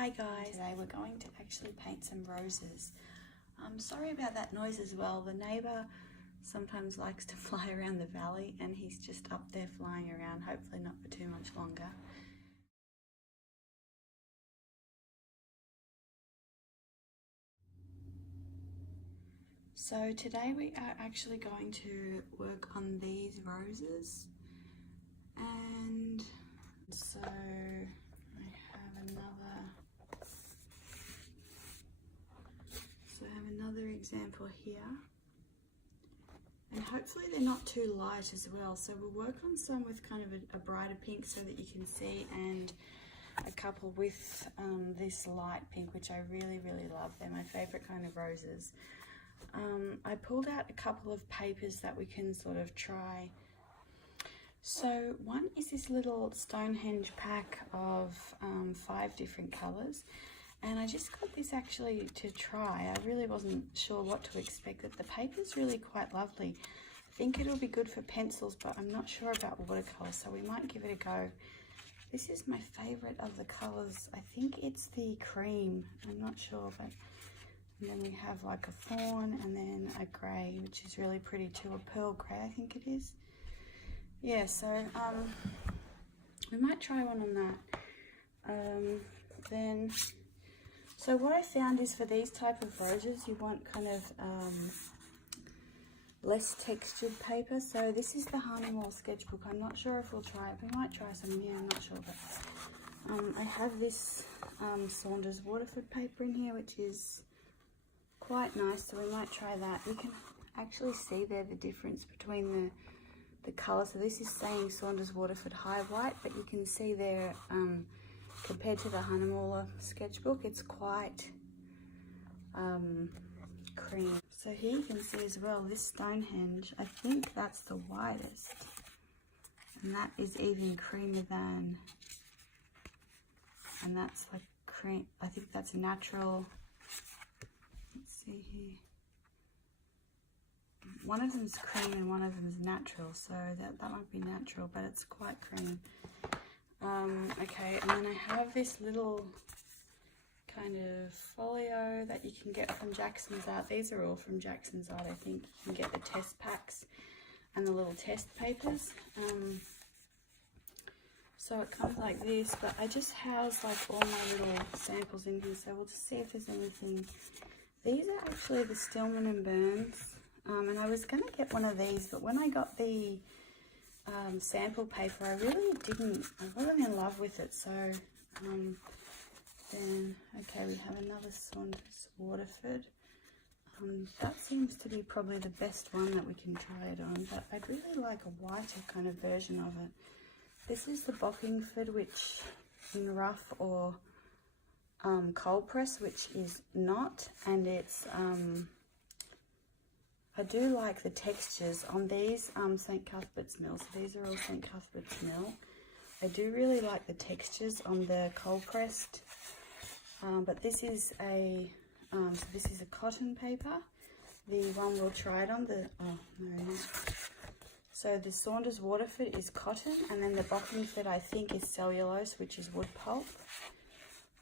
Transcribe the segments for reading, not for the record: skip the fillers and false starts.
Hi guys, today we're going to actually paint some roses. Sorry about that noise as well. The neighbour sometimes likes to fly around the valley and he's just up there flying around, hopefully not for too much longer. So today we are actually going to work on these roses, and so I have another example here, and hopefully they're not too light as well. So we'll work on some with kind of a brighter pink so that you can see, and a couple with this light pink, which I really love. They're my favorite kind of roses. I pulled out a couple of papers that we can sort of try. So one is this little Stonehenge pack of 5 different colours, and I just got this actually to try. I really wasn't sure what to expect, but the paper's really quite lovely. I think it'll be good for pencils, but I'm not sure about watercolour, so we might give it a go. This is my favourite of the colours. I think it's the cream, I'm not sure, but and then we have like a fawn and then a grey, which is really pretty too, a pearl grey I think it is. Yeah, so we might try one on that. So what I found is for these type of roses, you want kind of less textured paper. So this is the Harney sketchbook. I'm not sure if we'll try it. We might try some here, I'm not sure. But I have this Saunders Waterford paper in here, which is quite nice, so we might try that. We can actually see there the difference between the colour. So this is saying Saunders Waterford High White, but you can see there compared to the Hahnemuller sketchbook, it's quite cream. So here you can see as well, this Stonehenge, I think that's the whitest, and that is even creamier than, and that's like cream. I think that's a natural. Let's see here. One of them is cream and one of them is natural, so that might be natural, but it's quite cream. Okay, and then I have this little kind of folio that you can get from Jackson's Art. These are all from Jackson's Art, I think. You can get the test packs and the little test papers. So it comes like this, but I just house like all my little samples in here, so we'll just see if there's anything. These are actually the Stillman and Burns, and I was going to get one of these, but when I got the sample paper, I wasn't in love with it. So then, okay, we have another Saunders Waterford. That seems to be probably the best one that we can try it on, but I'd really like a whiter kind of version of it. This is the Bockingford, which in rough or cold press, which is not, and it's I do like the textures on these St. Cuthbert's Mill. So these are all St. Cuthbert's Mill. I do really like the textures on the cold pressed, but this is a cotton paper. The one we'll try it on, so the Saunders Waterford is cotton, and then the Bockingford I think is cellulose, which is wood pulp.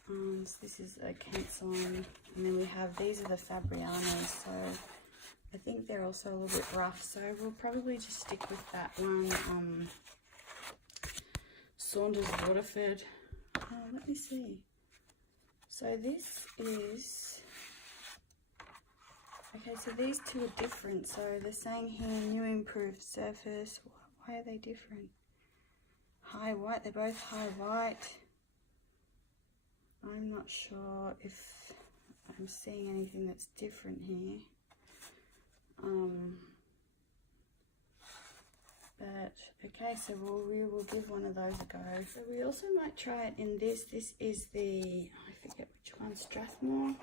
So this is a Canson, and then we have, these are the Fabrianos, so I think they're also a little bit rough, so we'll probably just stick with that one, Saunders Waterford. Let me see. So this is, okay, so these two are different. So they're saying here, new improved surface. Why are they different? High white, they're both high white. I'm not sure if I'm seeing anything that's different here. But okay, so we will give one of those a go. So we also might try it in this. This is the, I forget which one, Strathmore.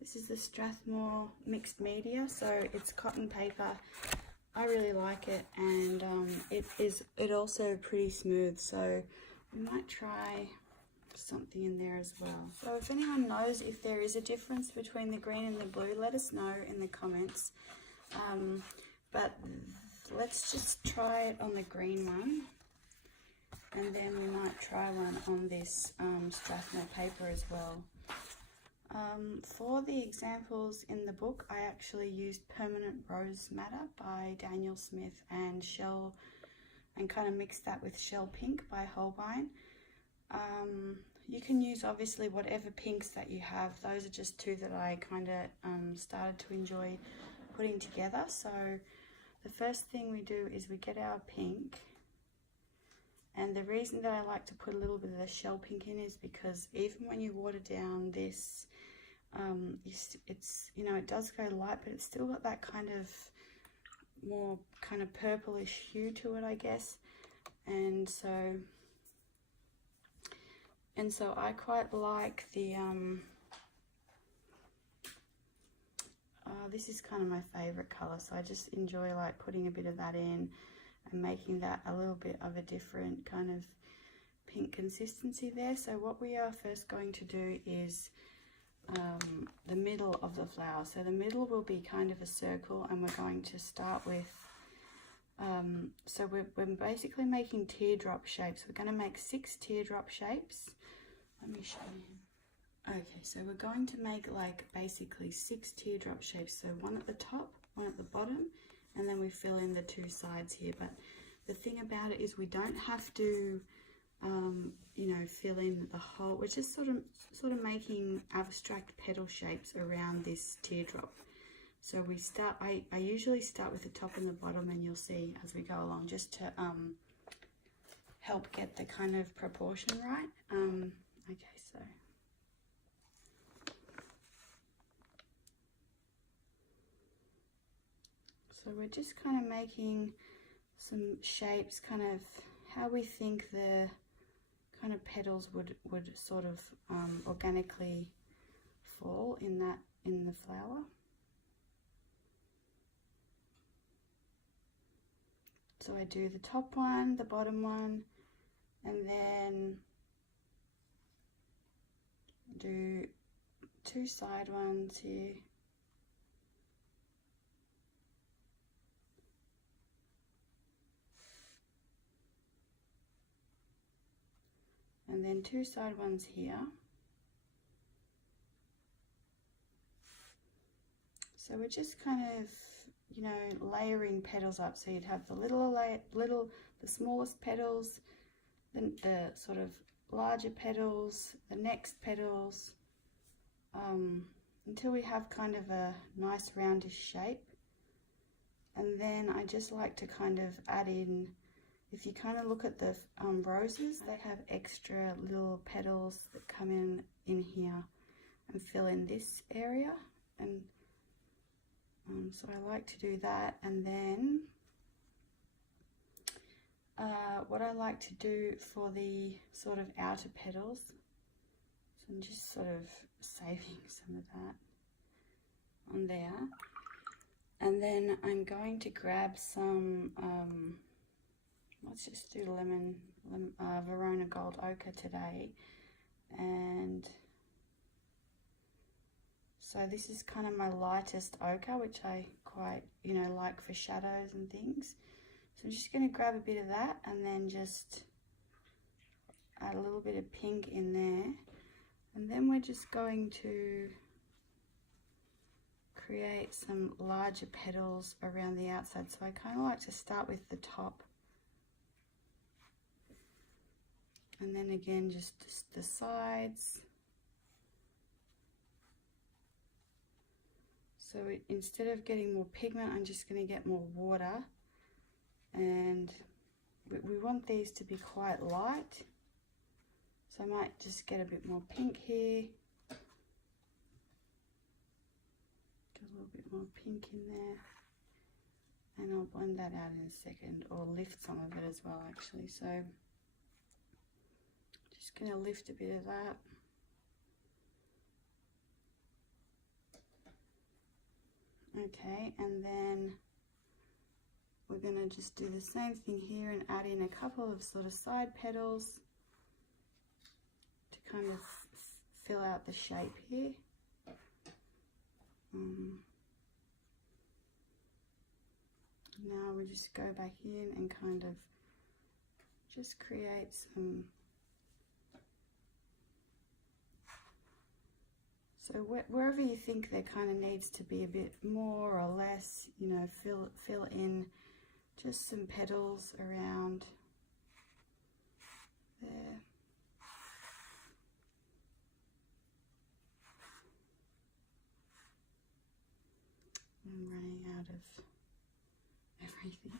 This is the Strathmore mixed media. So it's cotton paper. I really like it, and it also pretty smooth. So we might try something in there as well. So if anyone knows if there is a difference between the green and the blue, let us know in the comments. But let's just try it on the green one. And then we might try one on this Strathmore paper as well. For the examples in the book, I actually used Permanent Rose Madder by Daniel Smith and kind of mixed that with Shell Pink by Holbein. You can use obviously whatever pinks that you have. Those are just two that I kind of started to enjoy putting together. So the first thing we do is we get our pink, and the reason that I like to put a little bit of the Shell Pink in is because even when you water down this, it's, you know, it does go light, but it's still got that kind of more kind of purplish hue to it, I guess. And so I quite like the this is kind of my favorite color, so I just enjoy like putting a bit of that in and making that a little bit of a different kind of pink consistency there. So what we are first going to do is the middle of the flower. So the middle will be kind of a circle, and we're going to start with so we're basically making teardrop shapes. We're going to make 6 teardrop shapes. Let me show you. Okay, so we're going to make like basically 6 teardrop shapes. So one at the top, one at the bottom, and then we fill in the 2 sides here. But the thing about it is we don't have to you know, fill in the whole. We're just sort of making abstract petal shapes around this teardrop. So we start, I usually start with the top and the bottom, and you'll see as we go along, just to help get the kind of proportion right. Okay, so we're just kind of making some shapes, kind of how we think the kind of petals would sort of organically fall in the flower. So I do the top one, the bottom one, and then do 2 side ones here. And then 2 side ones here. So we're just kind of, you know, layering petals up. So you'd have the the smallest petals, then the sort of larger petals, the next petals, until we have kind of a nice roundish shape. And then I just like to kind of add in, if you kind of look at the roses, they have extra little petals that come in here and fill in this area. And so I like to do that. And then what I like to do for the sort of outer petals, so I'm just sort of saving some of that on there. And then I'm going to grab some, let's just do Verona Gold Ochre today. And so this is kind of my lightest ochre, which I quite, you know, like for shadows and things. So I'm just going to grab a bit of that and then just add a little bit of pink in there. And then we're just going to create some larger petals around the outside. So I kind of like to start with the top. And then again, just the sides. So instead of getting more pigment, I'm just going to get more water. And we want these to be quite light. So I might just get a bit more pink here. Get a little bit more pink in there. And I'll blend that out in a second, or lift some of it as well actually. So just going to lift a bit of that. Okay, and then we're going to just do the same thing here and add in a couple of sort of side petals to kind of fill out the shape here. Now we just go back in and kind of just create some. So wherever you think there kind of needs to be a bit more or less, you know, fill in just some petals around there. I'm running out of everything.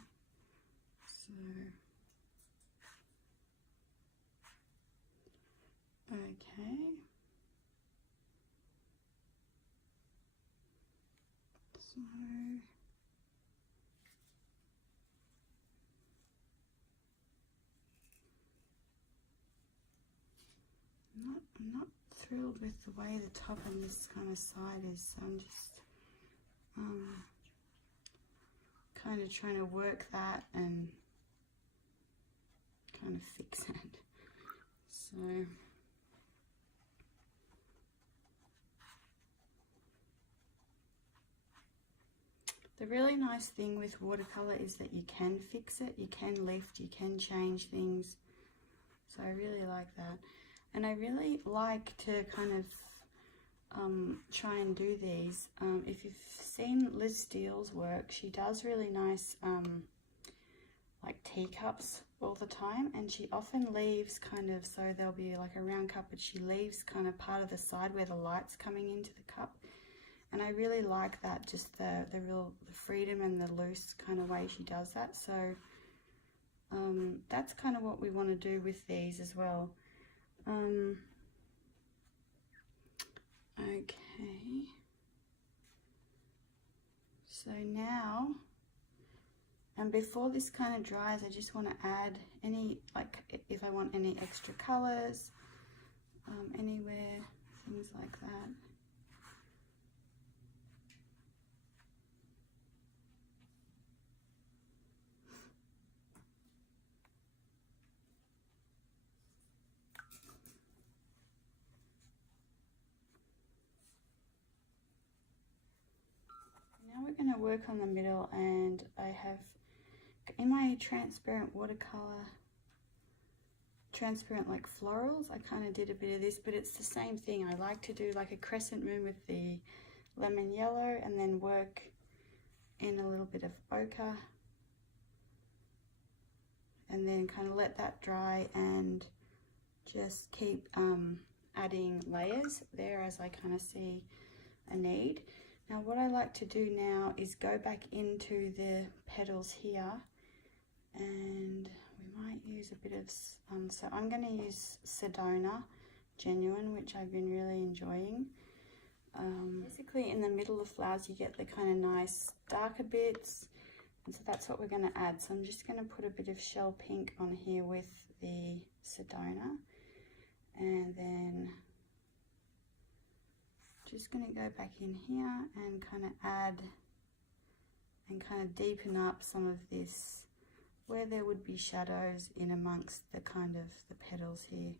So, okay. So, I'm not thrilled with the way the top on this kind of side is, so I'm just kind of trying to work that and kind of fix it. So the really nice thing with watercolor is that you can fix it, you can lift, you can change things. So I really like that. And I really like to kind of try and do these. If you've seen Liz Steele's work, she does really nice like teacups all the time, and she often leaves kind of, so there'll be like a round cup, but she leaves kind of part of the side where the light's coming into the cup. And I really like that, just the real freedom and the loose kind of way she does that. So that's kind of what we want to do with these as well. Okay, so now, and before this kind of dries, I just want to add any, like if I want any extra colors, anywhere, things like that. Now we're going to work on the middle, and I have in my transparent watercolor, transparent like florals, I kind of did a bit of this, but it's the same thing. I like to do like a crescent moon with the lemon yellow and then work in a little bit of ochre and then kind of let that dry and just keep adding layers there as I kind of see a need. Now what I like to do now is go back into the petals here, and we might use a bit of, so I'm going to use Sedona Genuine, which I've been really enjoying. Basically in the middle of flowers you get the kind of nice darker bits, and so that's what we're going to add. So I'm just going to put a bit of shell pink on here with the Sedona, and then just going to go back in here and kind of add and kind of deepen up some of this where there would be shadows in amongst the kind of the petals here.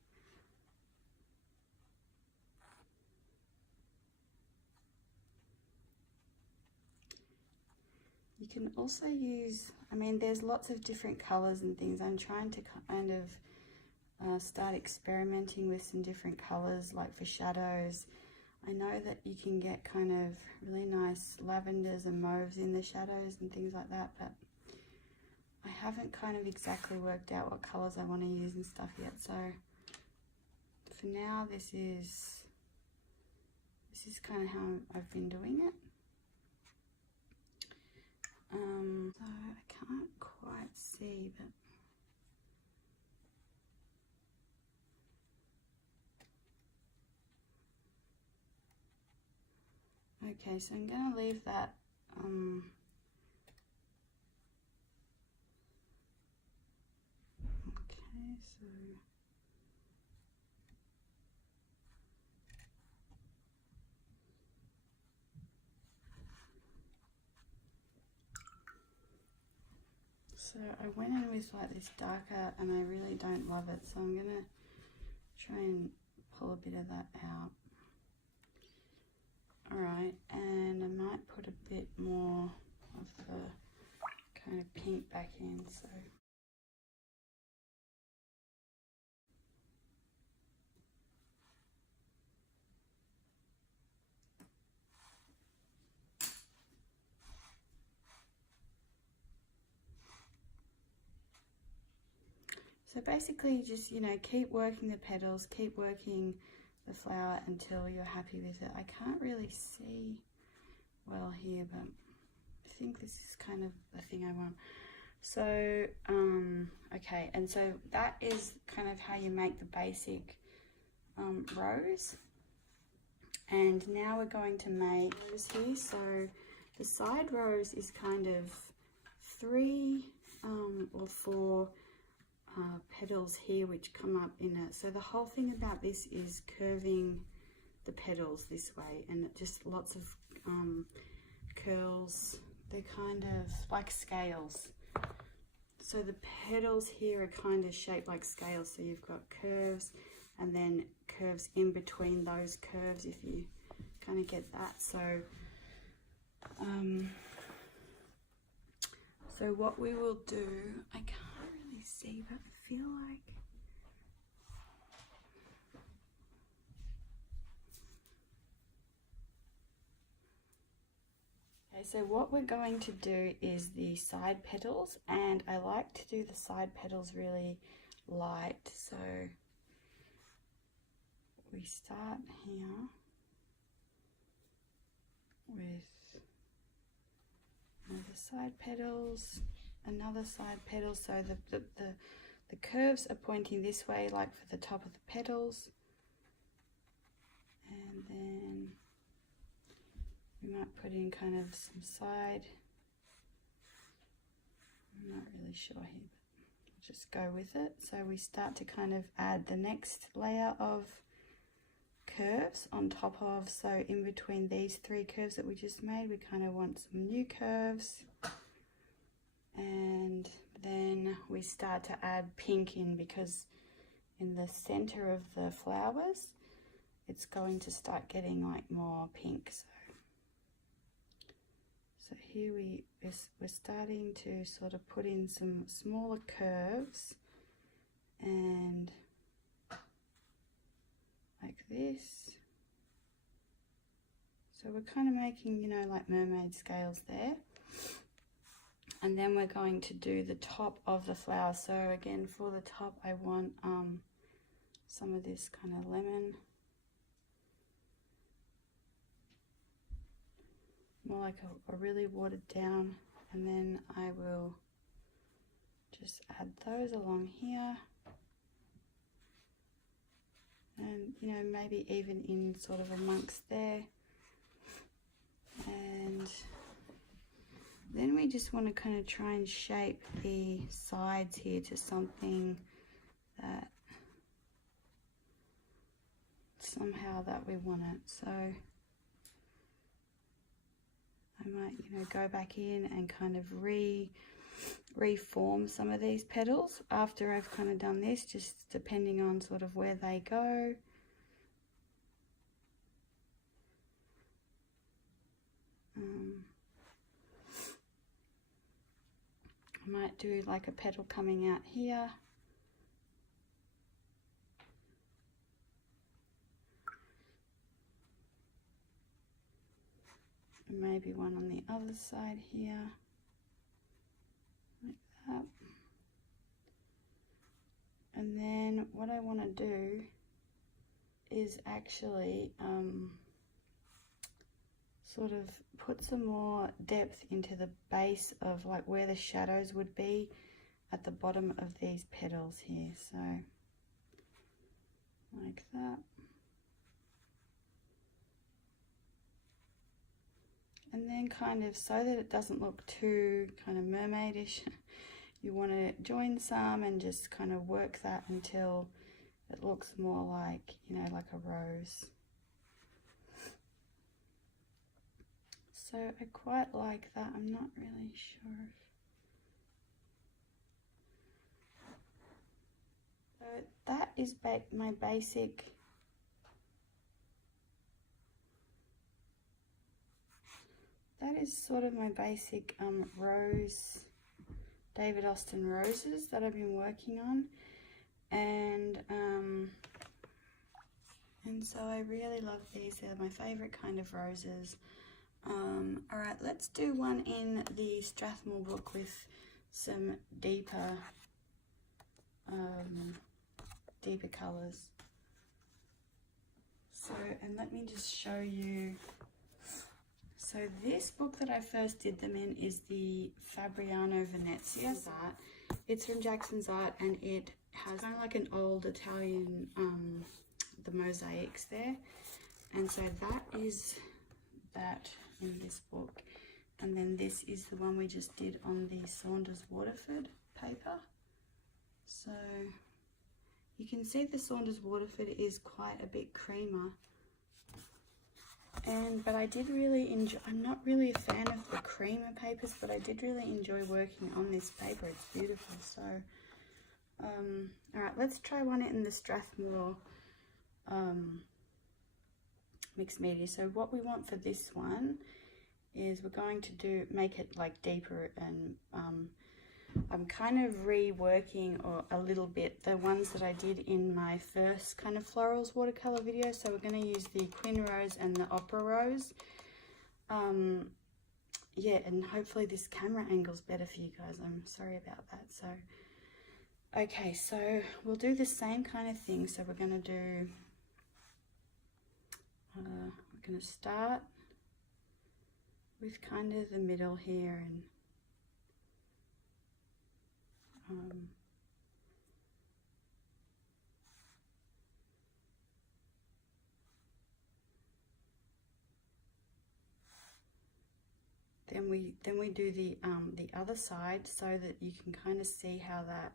You can also use, I mean, there's lots of different colors and things. I'm trying to kind of start experimenting with some different colors, like for shadows. I know that you can get kind of really nice lavenders and mauves in the shadows and things like that, but I haven't kind of exactly worked out what colors I want to use and stuff yet. So for now, this is kind of how I've been doing it. So I can't quite see, but okay, so I'm going to leave that okay, so I went in with like this darker and I really don't love it, so I'm going to try and pull a bit of that out. Alright, and I might put a bit more of the kind of pink back in, so So basically just, you know, keep working the petals, keep working the flower until you're happy with it. I can't really see well here, but I think this is kind of the thing I want. So, okay, and so that is kind of how you make the basic rose. And now we're going to make rose here. So the side rose is kind of 3 or 4 petals here which come up in it. So the whole thing about this is curving the petals this way, and just lots of curls. They're kind of like scales. So the petals here are kind of shaped like scales. So you've got curves and then curves in between those curves, if you kind of get that. So so what we will do, I can't really see, but I feel like okay, so what we're going to do is the side petals, and I like to do the side petals really light. So we start here with another side petals, another side petal. So the curves are pointing this way, like for the top of the petals, and then we might put in kind of some side. I'm not really sure here, but I'll just go with it. So we start to kind of add the next layer of curves on top of, so in between these 3 curves that we just made, we kind of want some new curves. And then we start to add pink in, because in the center of the flowers it's going to start getting like more pink. So here we're starting to sort of put in some smaller curves, and like this. So we're kind of making, you know, like mermaid scales there. And then we're going to do the top of the flower. So again, for the top, I want some of this kind of lemon, more like a really watered down, and then I will just add those along here. And, you know, maybe even in sort of amongst there. And then we just want to kind of try and shape the sides here to something that somehow that we want it. So I might, you know, go back in and kind of reform some of these petals after I've kind of done this, just depending on sort of where they go. I might do like a petal coming out here. And maybe one on the other side here, like that. And then what I want to do is actually sort of put some more depth into the base of like where the shadows would be at the bottom of these petals here. So like that. And then kind of, so that it doesn't look too kind of mermaidish, you want to join some and just kind of work that until it looks more like, you know, like a rose. So I quite like that. I'm not really sure if... So that is my basic sort of my basic rose, David Austin roses that I've been working on, and so I really love these. They're my favorite kind of roses. All right, let's do one in the Strathmore book with some deeper deeper colours. So, and let me just show you. So this book that I first did them in is the Fabriano Venezia art. It's from Jackson's Art, and it has kind of like an old Italian, the mosaics there. And so that is that in this book. And then this is the one we just did on the Saunders Waterford paper. So you can see the Saunders Waterford is quite a bit creamer. But I did really enjoy, I'm not really a fan of the creamer papers, but I did really enjoy working on this paper. It's beautiful. So, alright, let's try one in the Strathmore mixed media. So what we want for this one is we're going to make it like deeper, and I'm kind of reworking a little bit the ones that I did in my first kind of florals watercolor video. So we're going to use the Quin Rose and the Opera Rose. Yeah, and hopefully this camera angle's better for you guys. I'm sorry about that. So, okay, so we'll do the same kind of thing. So we're going to do, we're going to start with kind of the middle here, and then we do the other side, so that you can kind of see how that,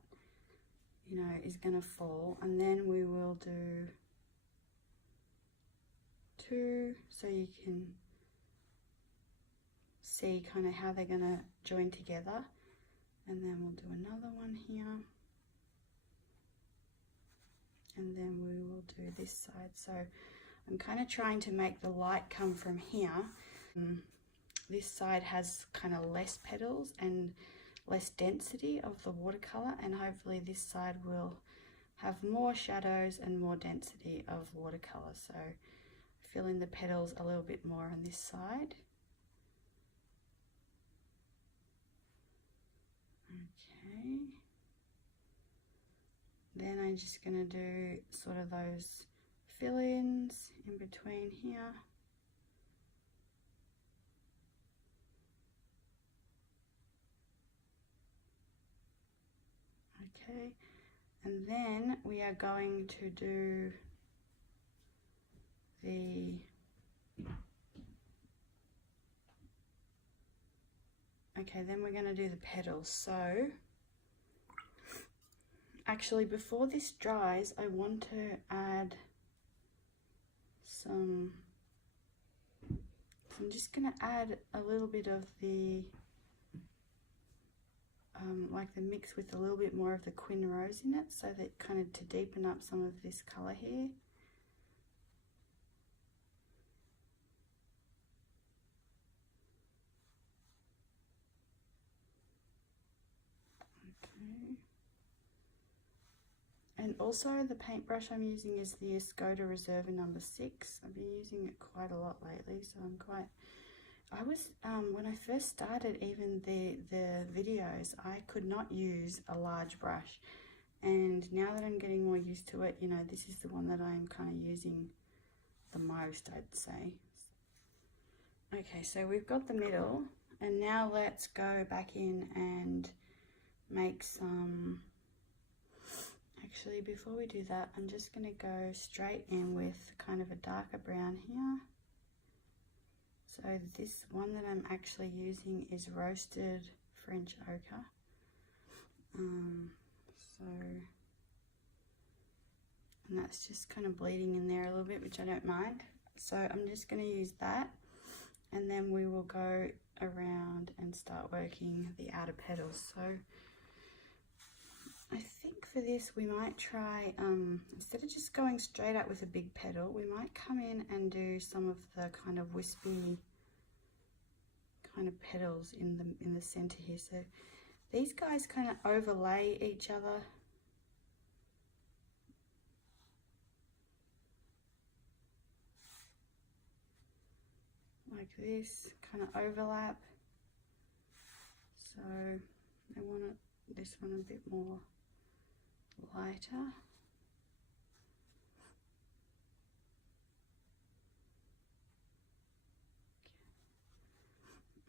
you know, is going to fall. And then we will do two, so you can see kind of how they're going to join together. And then we'll do another one here, and then we will do this side. So I'm kind of trying to make the light come from here. This side has kind of less petals and less density of the watercolor, and hopefully this side will have more shadows and more density of watercolor. So fill in the petals a little bit more on this side. Okay, then I'm just going to do sort of those fill-ins in between here. Okay, and then we are going to do the then we're going to do the petals. So actually, before this dries, I want to add some, I'm just going to add a little bit of the like the mix with a little bit more of the Quin Rose in it, so that kind of to deepen up some of this color here. Okay. And also the paintbrush I'm using is the Escoda Reserva number 6. I've been using it quite a lot lately, so I'm quite, I was, when I first started even the videos, I could not use a large brush. And now that I'm getting more used to it, you know, this is the one that I'm kind of using the most, I'd say. Okay, so we've got the middle, and now let's go back in and make some, actually before we do that, I'm just going to go straight in with kind of a darker brown here. So this one that I'm actually using is Roasted French Ochre. And that's just kind of bleeding in there a little bit, which I don't mind. So I'm just going to use that, and then we will go around and start working the outer petals. So I think for this we might try, instead of just going straight up with a big petal, we might come in and do some of the kind of wispy kind of petals in the center here. So these guys kind of overlay each other. Like this, kind of overlap. So I want this one a bit more lighter.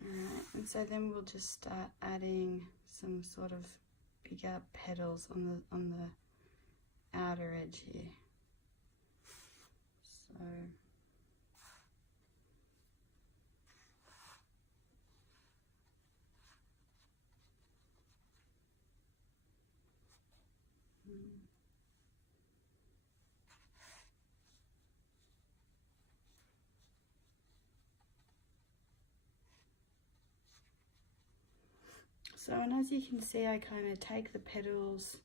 Alright, and so then we'll just start adding some sort of bigger petals on the outer edge here. So so, and as you can see, I kind of take the petals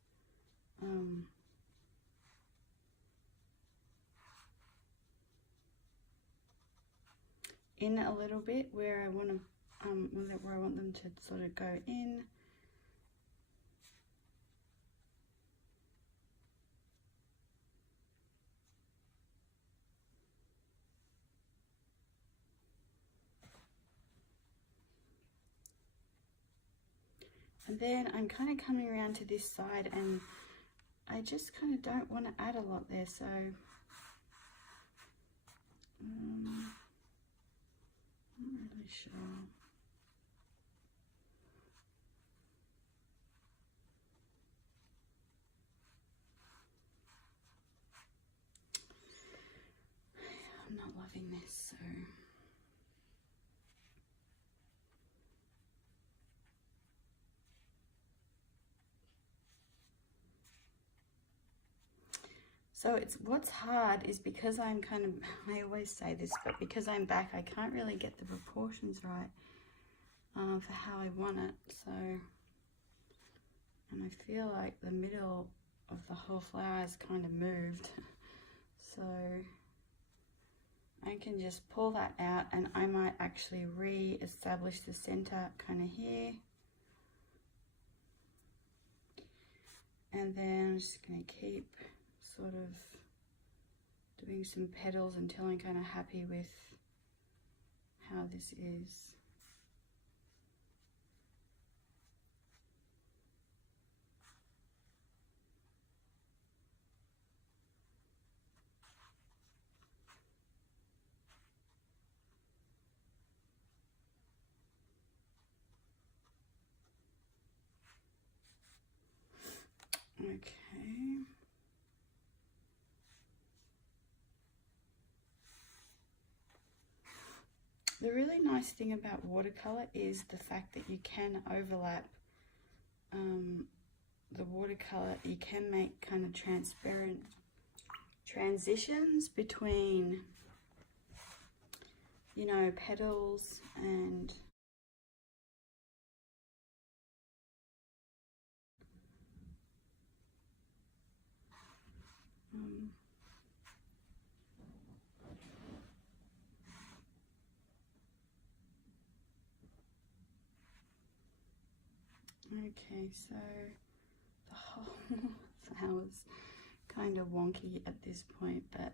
in a little bit where I want to where I want them to sort of go in. And then I'm kind of coming around to this side, and I just kind of don't want to add a lot there, so I'm not really sure. I'm not loving this, so it's what's hard is because I'm kind of, I always say this, but because I'm back, I can't really get the proportions right for how I want it. So, and I feel like the middle of the whole flower is kind of moved. So I can just pull that out, and I might actually re-establish the center kind of here. And then I'm just going to keep sort of doing some petals until I'm kind of happy with how this is. Okay. The really nice thing about watercolor is the fact that you can overlap the watercolor. You can make kind of transparent transitions between, you know, petals and okay, so the whole flower's kind of wonky at this point, but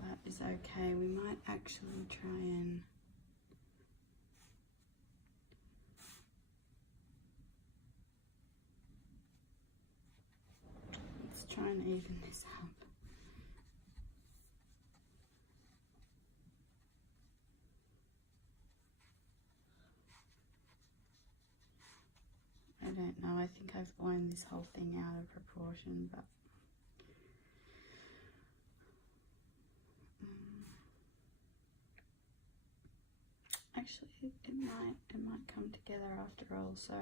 that is okay. We might actually try and let's try and even this up. I don't know, I think I've blown this whole thing out of proportion, but actually it might come together after all. So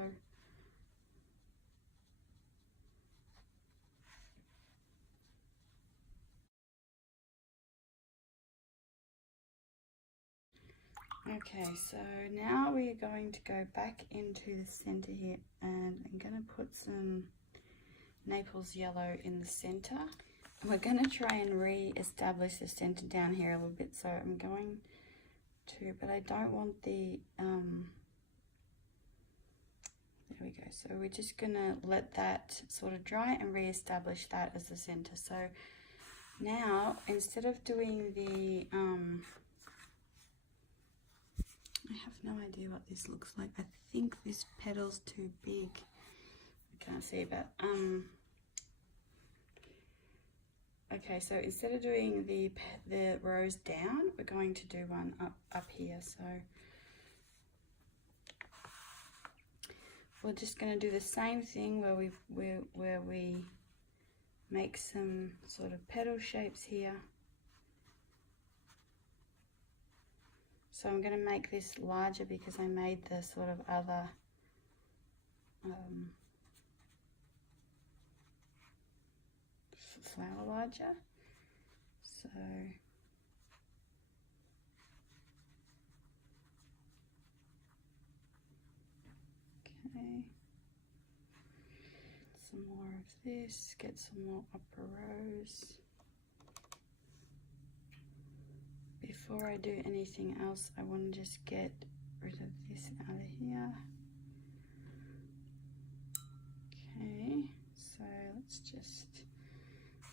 okay, so now we are going to go back into the center here, and I'm going to put some Naples yellow in the center. We're going to try and re-establish the center down here a little bit, so I'm going to, but I don't want the, there we go. So we're just going to let that sort of dry and re-establish that as the center. So now, instead of doing the, I have no idea what this looks like. I think this petal's too big. I can't see, but okay, so instead of doing the rows down, we're going to do one up here. So we're just going to do the same thing where we make some sort of petal shapes here. So I'm going to make this larger because I made the sort of other flower larger. So okay, some more of this, get some more upper rows. Before I do anything else, I want to just get rid of this out of here. Okay, so let's just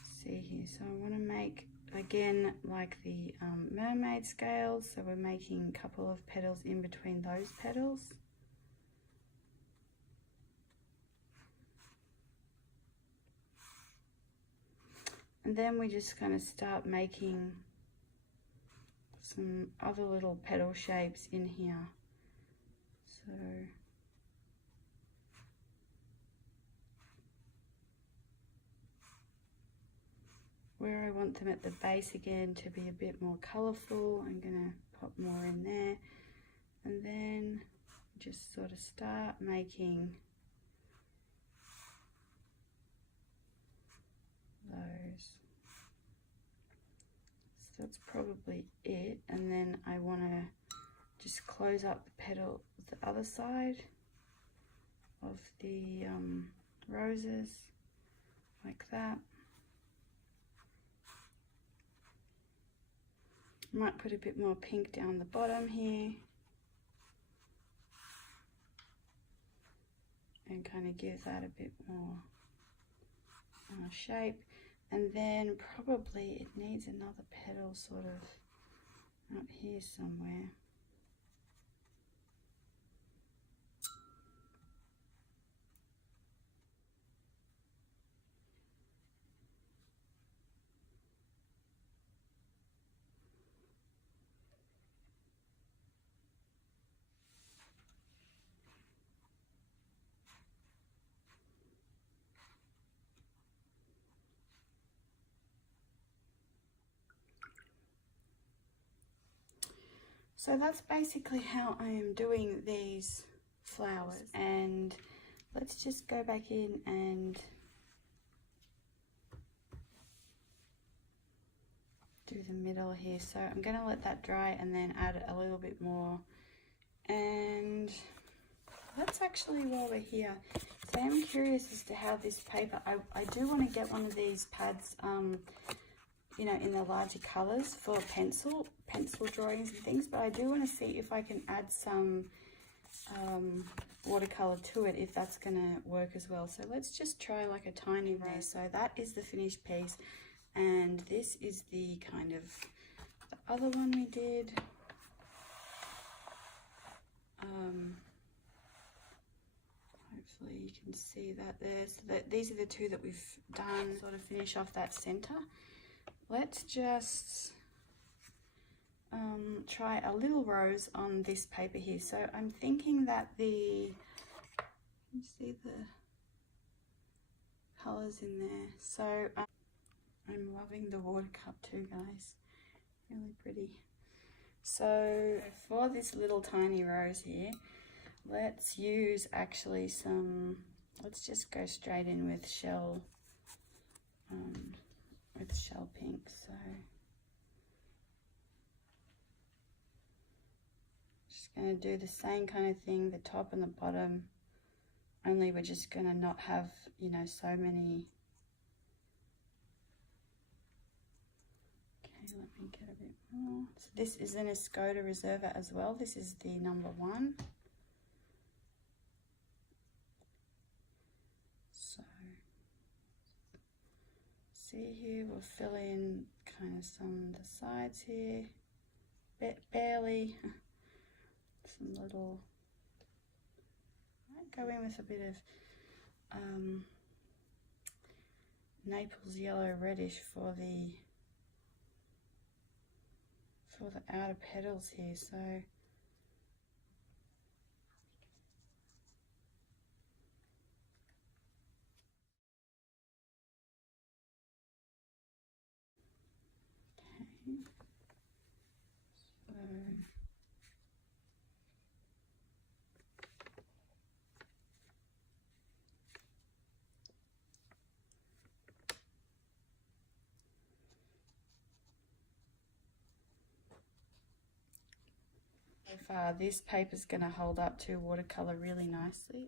see here. So I want to make, again, like the mermaid scales. So we're making a couple of petals in between those petals. And then we're just going to start making some other little petal shapes in here. So where I want them at the base again to be a bit more colourful, I'm going to pop more in there, and then just sort of start making those. So that's probably it, and then I want to just close up the petal, the other side of the roses, like that. Might put a bit more pink down the bottom here and kind of give that a bit more shape. And then probably it needs another petal sort of up here somewhere. So that's basically how I am doing these flowers, and let's just go back in and do the middle here. So I'm going to let that dry and then add a little bit more. And that's actually while we're here. So I'm curious as to how this paper, I do want to get one of these pads, you know, in the larger colors for pencil drawings and things, but I do want to see if I can add some watercolor to it, if that's going to work as well. So let's just try like a tiny there. So that is the finished piece, and this is the kind of the other one we did. Hopefully you can see that there. So these are the two that we've done, sort of finish off that center. Let's just try a little rose on this paper here. So I'm thinking that you see the colors in there. So I'm loving the water cup too, guys. Really pretty. So for this little tiny rose here, let's use actually some, let's just go straight in with shell pink. So just going to do the same kind of thing, the top and the bottom, only we're just going to not have, you know, so many. Okay, let me get a bit more. So this is an Escoda Reserva as well. This is the number 1. So see here, we'll fill in kind of some of the sides here, barely, some little, I might go in with a bit Naples yellow reddish for the outer petals here. So far this paper is going to hold up to watercolor really nicely.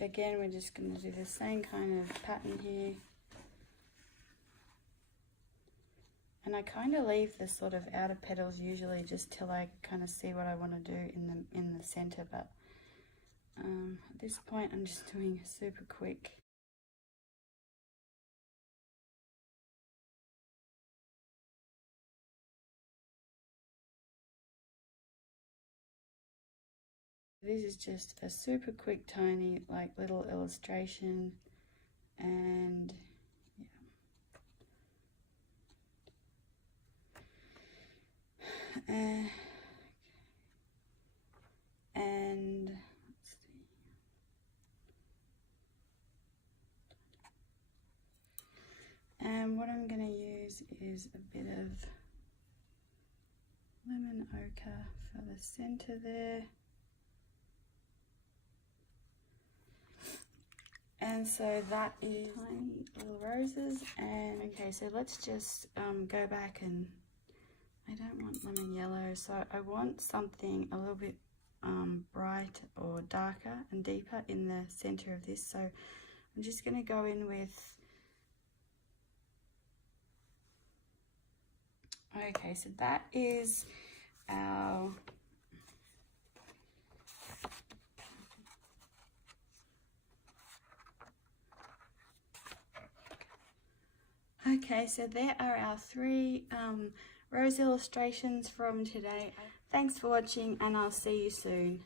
Again, we're just going to do the same kind of pattern here. And I kind of leave the sort of outer petals usually just till I kind of see what I want to do in the center, but at this point I'm just doing super quick. This is just a super quick, tiny, like little illustration, and yeah. And let's see. And what I'm going to use is a bit of lemon ochre for the center there. And so that is tiny little roses. And okay, so let's just go back, and I don't want lemon yellow, so I want something a little bit bright or darker and deeper in the center of this. So I'm just going to go in with, okay, so that is our okay, so there are our 3 rose illustrations from today. Thanks for watching, and I'll see you soon.